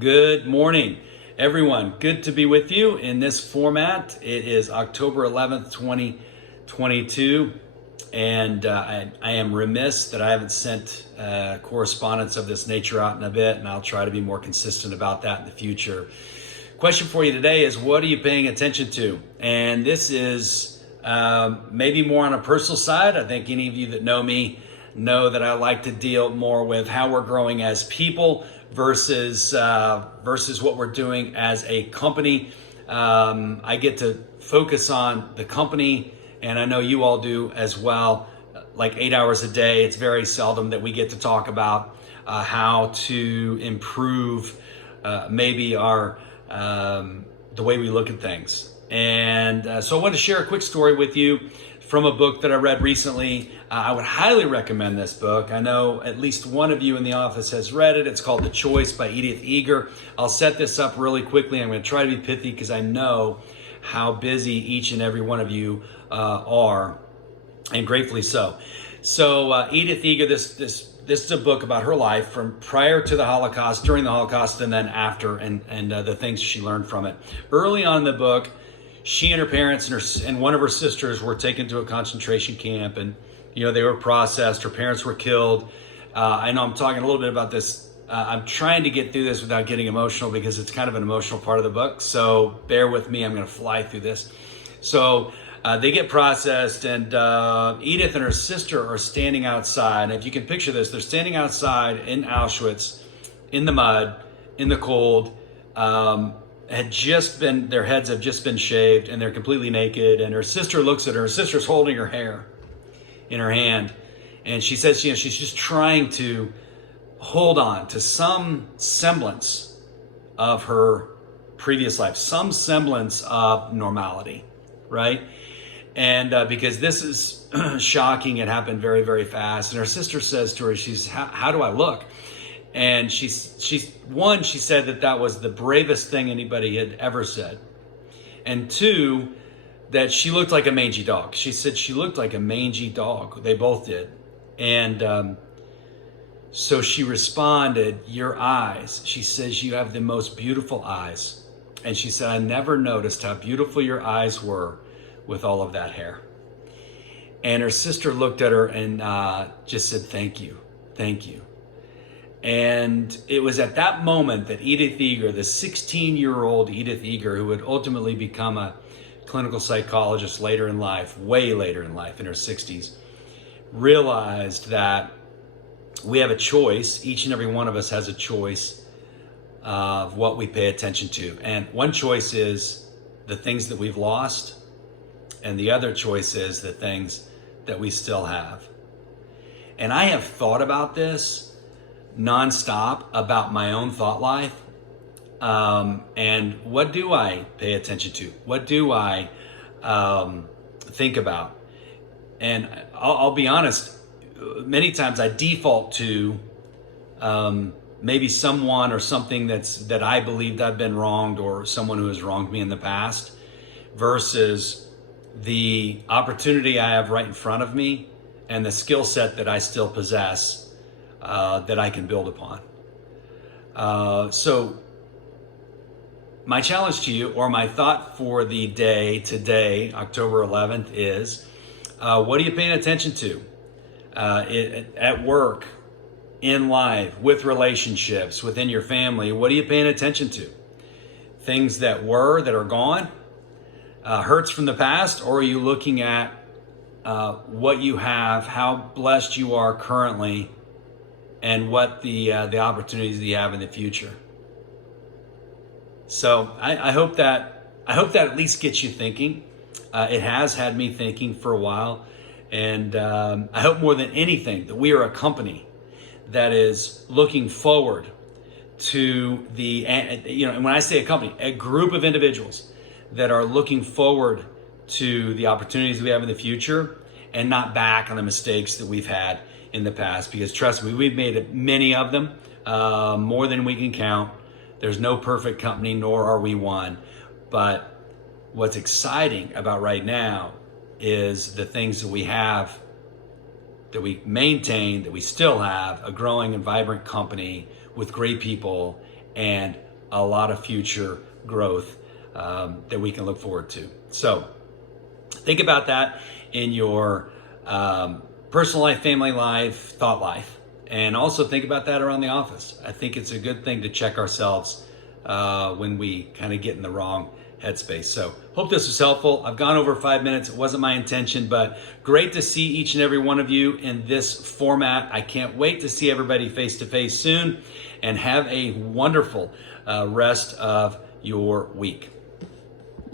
Good morning, everyone. Good to be with you in this format. It is October 11th, 2022, and I am remiss that I haven't sent correspondence of this nature out in a bit, and I'll try to be more consistent about that in the future. Question for you today is, what are you paying attention to? And this is maybe more on a personal side. I think any of you that know me know that I like to deal more with how we're growing as people versus what we're doing as a company. I get to focus on the company, and I know you all do as well. Like 8 hours a day, it's very seldom that we get to talk about how to improve maybe our the way we look at things. And so I want to share a quick story with you from a book that I read recently. I would highly recommend this book. I know at least one of you in the office has read it. It's called The Choice by Edith Eger. I'll set this up really quickly. I'm going to try to be pithy because I know how busy each and every one of you are, and gratefully so. So Edith Eger, this is a book about her life from prior to the Holocaust, during the Holocaust, and then after, and the things she learned from it. Early on in the book, she and her parents and one of her sisters were taken to a concentration camp, and they were processed. Her parents were killed. I know I'm talking a little bit about this. I'm trying to get through this without getting emotional because it's kind of an emotional part of the book. So bear with me. I'm going to fly through this. So they get processed, and Edith and her sister are standing outside. And if you can picture this, they're standing outside in Auschwitz, in the mud, in the cold. Their heads have just been shaved, and they're completely naked. And her sister looks at her. Her sister's holding her hair in her hand, and she says, she's just trying to hold on to some semblance of her previous life, some semblance of normality, right? And because this is shocking, it happened very, very fast. And her sister says to her, how do I look? And she said that was the bravest thing anybody had ever said. And two, that she looked like a mangy dog. She said she looked like a mangy dog. They both did. And so she responded, your eyes. She says, you have the most beautiful eyes. And she said, I never noticed how beautiful your eyes were with all of that hair. And her sister looked at her and just said, thank you. Thank you. And it was at that moment that Edith Eger, the 16-year-old Edith Eger, who would ultimately become a clinical psychologist later in life, way later in life, in her 60s, realized that we have a choice. Each and every one of us has a choice of what we pay attention to. And one choice is the things that we've lost, and the other choice is the things that we still have. And I have thought about this nonstop, about my own thought life. And what do I pay attention to? What do I think about? And I'll be honest, many times I default to maybe someone or something that I believed I've been wronged, or someone who has wronged me in the past, versus the opportunity I have right in front of me and the skill set that I still possess that I can build upon. So my challenge to you, or my thought for the day today, October 11th, is what are you paying attention to at work, in life, with relationships, within your family? What are you paying attention to? Things that are gone, hurts from the past, or are you looking at what you have, how blessed you are currently, and what the opportunities that you have in the future? So I hope that at least gets you thinking. It has had me thinking for a while, and I hope more than anything that we are a company that is looking forward to and when I say a company, a group of individuals that are looking forward to the opportunities we have in the future, and not back on the mistakes that we've had in the past. Because trust me, we've made many of them, more than we can count. There's no perfect company, nor are we one. But what's exciting about right now is the things that we have, that we maintain, that we still have a growing and vibrant company with great people and a lot of future growth that we can look forward to. So think about that in your personal life, family life, thought life. And also think about that around the office. I think it's a good thing to check ourselves when we kind of get in the wrong headspace. So hope this was helpful. I've gone over 5 minutes. It wasn't my intention, but great to see each and every one of you in this format. I can't wait to see everybody face to face soon, and have a wonderful rest of your week.